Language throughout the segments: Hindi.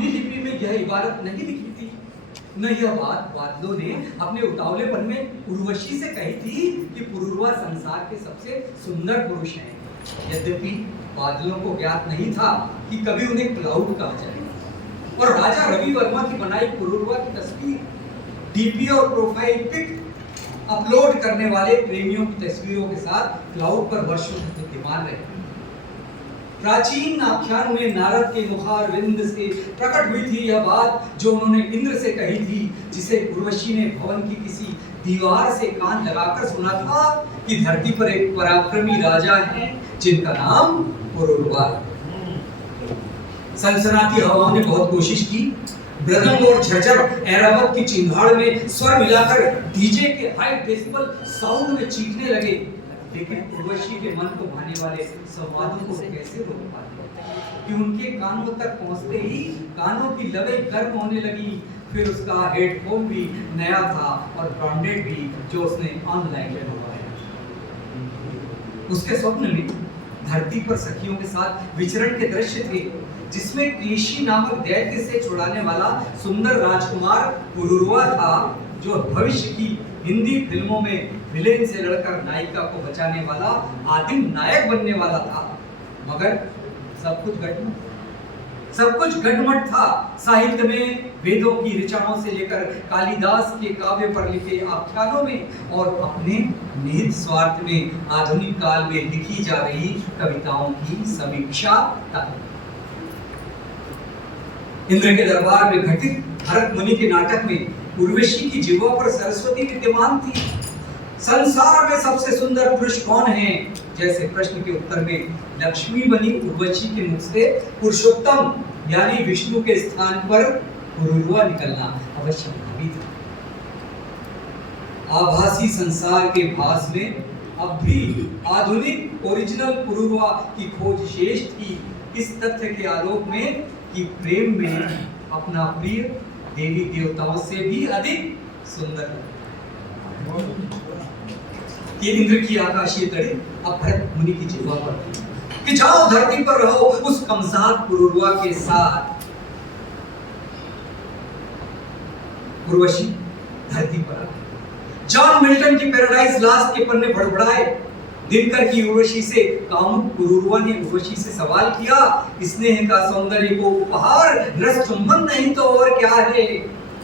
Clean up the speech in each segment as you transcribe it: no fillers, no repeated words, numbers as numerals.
लिपि में यह इबारत नहीं लिखी थी, न यह बात बादलों ने अपने उतावलेपन में उर्वशी से कही थी कि पुरूरवा संसार के सबसे सुंदर पुरुष हैं। यद्यपि बादलों को ज्ञात नहीं था कि कभी उन्हें क्लाउड कहा जाएगा, और राजा रवि वर्मा की बनाई पुरूरवा की तस्वीर डीपी और प्रोफाइल पिक अपलोड करने वाले प्रेमियों की तस्वीरों के साथ क्लाउड पर वर्षों तक विद्यमान रहे। प्राचीन आख्यान में नारद के मुखार विंद से प्रकट हुई थी यह बात जो उन्होंने इंद्र से कही थी, जिसे उर्वशी ने भवन की किसी दीवार से कान लगाकर सुना था कि धरती पर एक पराक्रमी राजा है जिनका नाम पुरूरवा है। सनसनाती हवाओं ने बहुत कोशिश की, मृदंग और झंझर ऐरावत की चिंगाड़ में स्वर मिलाकर डीजे के हाई डेसिबल साउंड में चीखने लगे, लेकिन उर्वशी के मन को भाने वाले संवादों को कैसे रोक पाते कि उनके कानों तक पहुंचते ही कानों की लवें गर्म होने लगी। फिर उसका हेडफोन भी नया था और ब्रांडेड भी, जो उसने ऑनलाइन मंगवाया। उसके स्वप्न में धरती पर सखियों के साथ विचरण के दृश्य थे, जिसमें केशी नामक दैत्य से छुड़ाने वाला सुंदर राजकुमार पुरूरवा था, जो भविष्य की हिंदी फिल्मों में विलेन से लड़कर नायिका को बचाने वाला आदिम नायक बनने वाला था। मगर सब कुछ गटमट था। साहित्य में वेदों की ऋचाओं से लेकर कालिदास के काव्य पर लिखे आख्यानों में और अपने निहित स्वार्थ में आधुनिक काल में लिखी जा रही कविताओं की समीक्षा था। इंद्र के दरबार में घटित भरत मुनि के नाटक में उर्वशी की जिह्वा पर सरस्वती विद्यमान थी। संसार में सबसे सुंदर पुरुष कौन है, जैसे प्रश्न के उत्तर में लक्ष्मी बनी उर्वशी के मुख से पुरुषोत्तम यानी विष्णु के स्थान पर पुरूरवा निकलना अवश्य भावी था। आभासी संसार के भास में अब भी आधुनिक ओरिजिनल पुरूरवा की खोज शेष थी, इस तथ्य के आलोक में कि प्रेम में अपना प्रिय देवी देवताओं से भी अधिक सुंदर है। ये इंद्र की आकाशीय तड़ी अब भरत मुनि की जिह्वा पर थी कि जाओ धरती पर रहो उस कमजात पुरूरवा के साथ। उर्वशी धरती पर आ गई। जॉन मिल्टन की पैराडाइज लास्ट के पन्ने बड़बड़ाए। दिनकर की उर्वशी से कामुक पुरूरवा ने उर्वशी से सवाल किया, स्नेह का सौंदर्य को उपहार रस चुंबन नहीं तो और क्या है।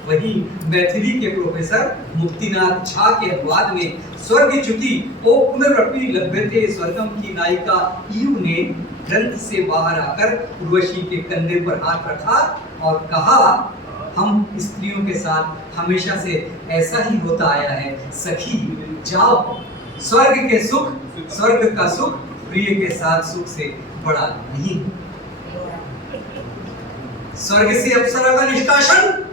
वहीं मैथिली के प्रोफेसर मुक्तिनाथ झा के अनुवाद में स्वर्गच्युति ओ पुनरपि लभ्यते स्वर्गम की नायिका ईव ने ग्रंथ से बाहर आकर उर्वशी के कंधे पर हाथ रखा और कहा, हम स्त्रियों के साथ हमेशा से ऐसा ही होता आया है। सखी जाओ, स्वर्ग के सुख, स्वर्ग का सुख प्रिय के साथ सुख से बड़ा नहीं। स्वर्ग से अप्सरा का निष्कासन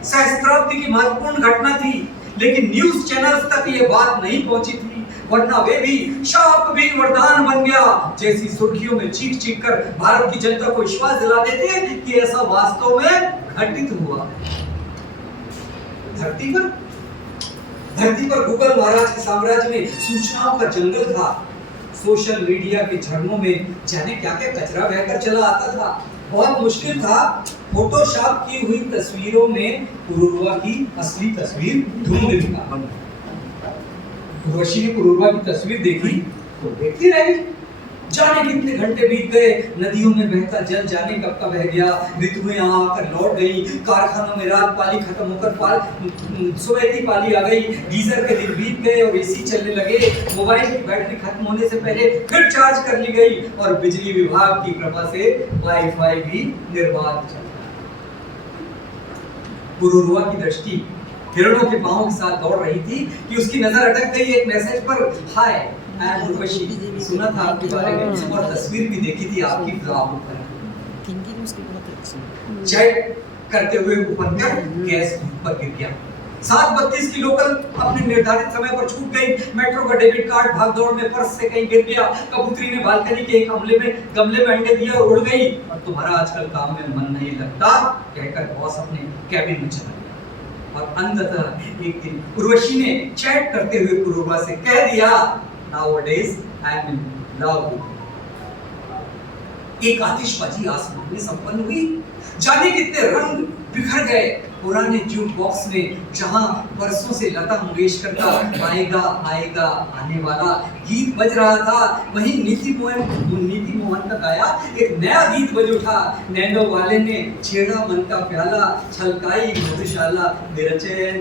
सहस्त्राब्दी की महत्वपूर्ण घटना थी, लेकिन न्यूज चैनल्स तक ये बात नहीं पहुंची थी, वरना वे भी शाप भी वरदान बन गया जैसी सुर्खियों में चीख चीख कर भारत की जनता को विश्वास दिला देते कि ऐसा वास्तव में घटित हुआ। धरती पर गूगल महाराज के साम्राज्य में सूचनाओं का जंगल था। सोशल मीडिया के झरनों में जाने क्या क्या कचरा बहकर चला आता था। बहुत मुश्किल था फोटोशॉप की हुई तस्वीरों में पुरूरवा की असली तस्वीर ढूंढना। उर्वशी ने पुरूरवा की तस्वीर देखी तो देखती रही। जाने कितने घंटे बीत गए, नदियों में बहता जल जाने कब का बह गया, ऋतुएं यहाँ आकर लौट गई, कारखानों में रात पाली खत्म होकर सुबह पाली आ गई, गीजर के दिन बीत गए और एसी चलने लगे, मोबाइल की बैटरी खत्म होने से पहले फिर चार्ज कर ली गई और बिजली विभाग की कृपा से वाईफाई भी निर्बाध चल रहा। पुरूरवा की दृष्टि हिरणों के पांवों के साथ दौड़ रही थी कि उसकी नजर अटक गई एक मैसेज पर। हाय, मैं उर्वशी, सुना था आपके बारे में और तस्वीर भी देखी थी आपकी ब्लॉग पर। चैट करते हुए ऊपर गैस पर गिर गया। 7:32 की लोकल अपने निर्धारित समय पर छूट गई। मेट्रो का डेबिट कार्ड भागदौड़ में पर्स से कहीं गिर गया। कबूतरी ने बालकनी के एक गमले में अंडे दिया और उड़ गई। और तुम्हारा आजकल काम में मन नहीं लगता कहकर बॉस अपने कैबिन में चला गया। और अंततः एक दिन उर्वशी ने चैट करते हुए पुरूरवा से कह दिया, Nowadays I am in love with you। एक आतिशबाजी आसमान में संपन्न हुई। जाने कितने रंग बिखर गए पुराने जूक बॉक्स में, जहां बरसों से लता मंगेशकर का आएगा आएगा आने वाला गीत बज रहा था, वहीं नीति मोहन का गाया एक नया गीत बज उठा। नैनो वाले ने छेड़ा मन का प्याला, छलकाई मधुशाला, मेरा चैन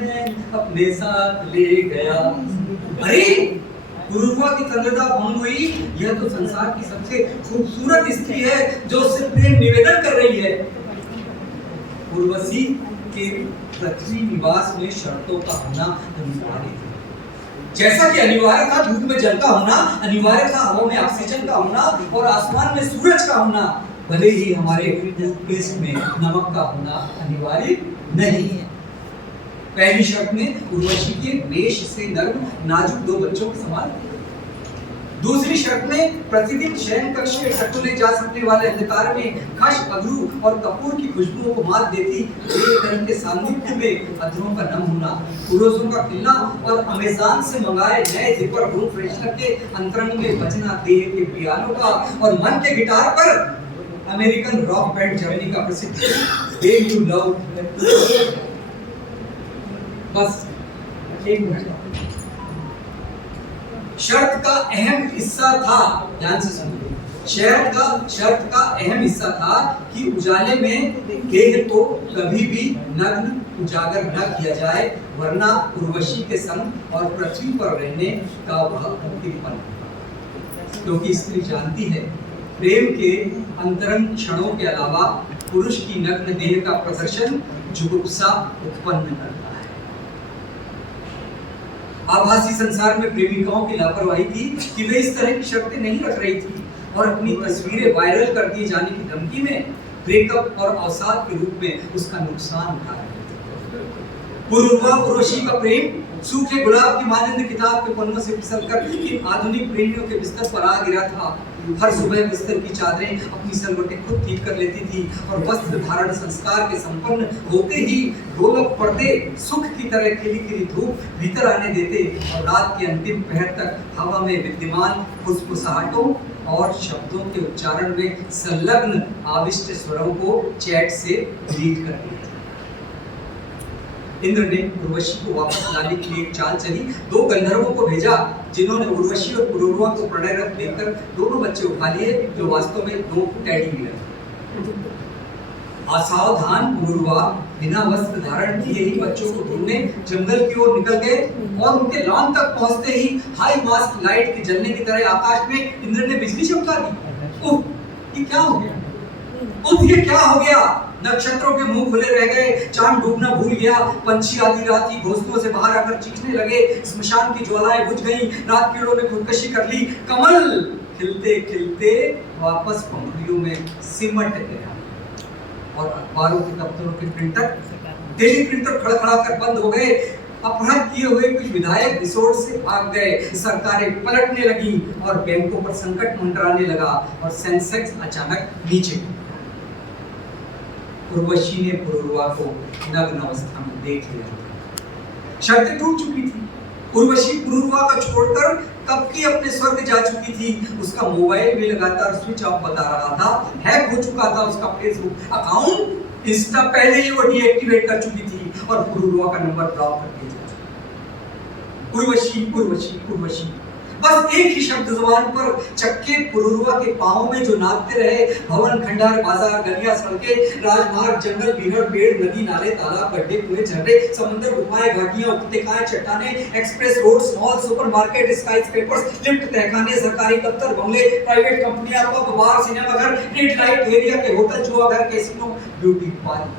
नैन अपने साथ ले गया। अरे पुरुरवा की तंद्रता भंग हुई। यह तो संसार की सबसे खूबसूरत स्त्री है जो उससे प्रेम निवेदन कर रही है। उर्वशी के पृथ्वी निवास में शर्तों का होना अनिवार्य था। जैसा कि अनिवार्य था दूध में जल का होना, अनिवार्य था हवा में ऑक्सीजन का होना और आसमान में सूरज का होना, भले ही हमारे टूथपेस्ट में नमक का होना अनिवार्य नहीं है। पहली शर्त में उर्वशी के वेश से नर्म नाजुक दो बच्चों के समान। दूसरी शर्त में प्रतिदिन शयन कक्ष के टटोले जा सकने वाले अंधकार में खश, अगरू और कपूर की खुशबुओं को मात देती बेगम के सानिध्य में अधरों का नम होना, पुरुषों का खिलना और अमेज़न से मंगाए नए जिपर रूम फ्रेशनर के अंतरंग में बजना देह के पियानो का और मन के गिटार पर अमेरिकन रॉक बैंड जर्नी का प्रसिद्ध डे यू लव। बस एक मिनट। शर्त का अहम हिस्सा था, ध्यान से सुनिए, शर्त का अहम हिस्सा था कि उजाले में देह तो कभी भी नग्न उजागर न किया जाए, वरना उर्वशी के संग और पृथ्वी पर रहने का वह अंतिम पल। क्योंकि स्त्री जानती है प्रेम के अंतरंग क्षणों के अलावा पुरुष की नग्न देह का प्रदर्शन जुगुप्सा उत्पन्न करता है। आभासी संसार में प्रेमिकाओं की लापरवाही थी कि वे इस तरह की शर्तें नहीं रख रही थी और अपनी तस्वीरें वायरल कर दिए जाने की धमकी में ब्रेकअप और अवसाद के रूप में उसका नुकसान उठा रहे थे। पुरुरवा उर्वशी का प्रेम सूखे गुलाब की मानंद किताब के पन्नों से फिसलकर इन आधुनिक प्रेमियों के बिस्तर पर आ गिरा था। हर सुबह बिस्तर की चादरें अपनी सलवटें खुद ठीक कर लेती थी और वस्त्र धारण संस्कार के संपन्न होते ही ढोलक पर्दे सुख की तरह खिली खिली धूप भीतर आने देते और रात के अंतिम पहर तक हवा में विद्यमान फुसफुसाहटों और शब्दों के उच्चारण में संलग्न आविष्ट स्वरों को चैट से रीड कर देते। इंद्र ने उर्वशी को वापस लाने के लिए एक चाल चली। दो गंधर्वों को भेजा जिन्होंने उर्वशी और पुरुरवा को प्रणय रथ देकर दोनों बच्चे उठा लिए, जो वास्तव में दो टेडी बियर। असावधान पुरुरवा बिना वस्त्र धारण किए ही बच्चों को ढूंढने जंगल की ओर निकल गए और उनके लॉन तक पहुंचते ही हाई मास्क लाइट के जलने की तरह आकाश में इंद्र ने बिजली चमका दी। उफ, ये क्या हो गया? उफ, ये क्या हो गया? नक्षत्रों के मुंह खुले रह गए, चांद डूबना भूल गया, पंछी आधी रात की घोंसलों से बाहर आकर चीखने लगे, श्मशान की ज्वालाएं बुझ गईं, रात कीड़ों ने खुदकशी कर ली, कमल खिलते खिलते वापस पंखुड़ियों में सिमट गया और अखबारों के दफ्तरों के प्रिंटर, डेली प्रिंटर खड़खड़ा कर बंद हो गए। अपहृत किए हुए कुछ विधायक रिसोर्ट से भाग गए, सरकारें पलटने लगी और बैंकों पर संकट मंडराने लगा और सेंसेक्स अचानक नीचे। उर्वशी ने पुरुरवा को नग्न अवस्था में देख लिया। शर्तें टूट चुकी थी। उर्वशी पुरुरवा का छोड़कर कब की अपने स्वर्ग जा चुकी थी। उसका मोबाइल भी लगातार स्विच ऑफ बता रहा था, हैक हो चुका था उसका फेसबुक अकाउंट, इंस्टा पहले ही वो डीएक्टिवेट कर चुकी थी और पुरुरवा का नंबर ब्लॉक कर दिया था। उर्वशी उर्वशी उर्वशी, बस एक ही शब्द जुबान पर चक्के पुरुरवा के पांव में जो नाचते रहे। भवन, खंडहर, बाजार, गलियां, सड़कें, राजमार्ग, जंगल, भीड़, पेड़, नदी, नाले, तालाब, गड्ढे, कुएं, झरने, समुद्र, गुफाएं, घाटियां, उपत्यकाएं, चट्टानें, express roads, mall, supermarket, skyscrapers, lift, तहखाने, सरकारी दफ्तर, बंगले, प्राइवेट कंपनियां, पब, बार, सिनेमाघर, रेड लाइट एरिया के होटल, जुआघर, कैसीनो, ब्यूटी पार्लर।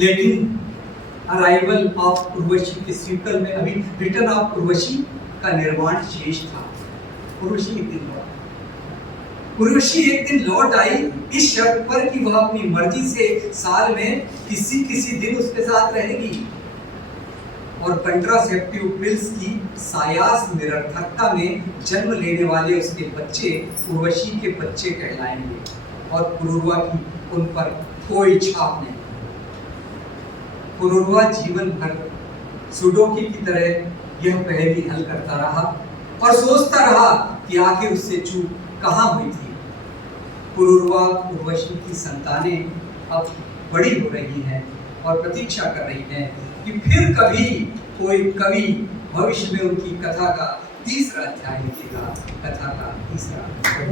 लेकिन अराइवल ऑफ उर्वशी के सीक्वल में अभी रिटर्न ऑफ उर्वशी का निर्माण शेष था। उर्वशी एक दिन लौट आई इस शर्त पर कि वह अपनी मर्जी से साल में किसी दिन उसके साथ रहेगी और कंट्रासेप्टिव पिल्स की सायास निरर्थकता में जन्म लेने वाले उसके बच्चे उर्वशी के बच्चे कहलाएंगे और पुरुरवा की उन पर कोई छाप नहीं। पुरुरवा जीवन भर सुडोकी की तरह यह पहेली हल करता रहा और सोचता रहा कि आखिर उससे चूक कहाँ हुई थी। पुरूरवा उर्वशी की संतानें अब बड़ी हो रही हैं और प्रतीक्षा कर रही हैं कि फिर कभी कोई कवि भविष्य में उनकी कथा का तीसरा अध्याय लिखेगा, कथा का तीसरा अध्याय।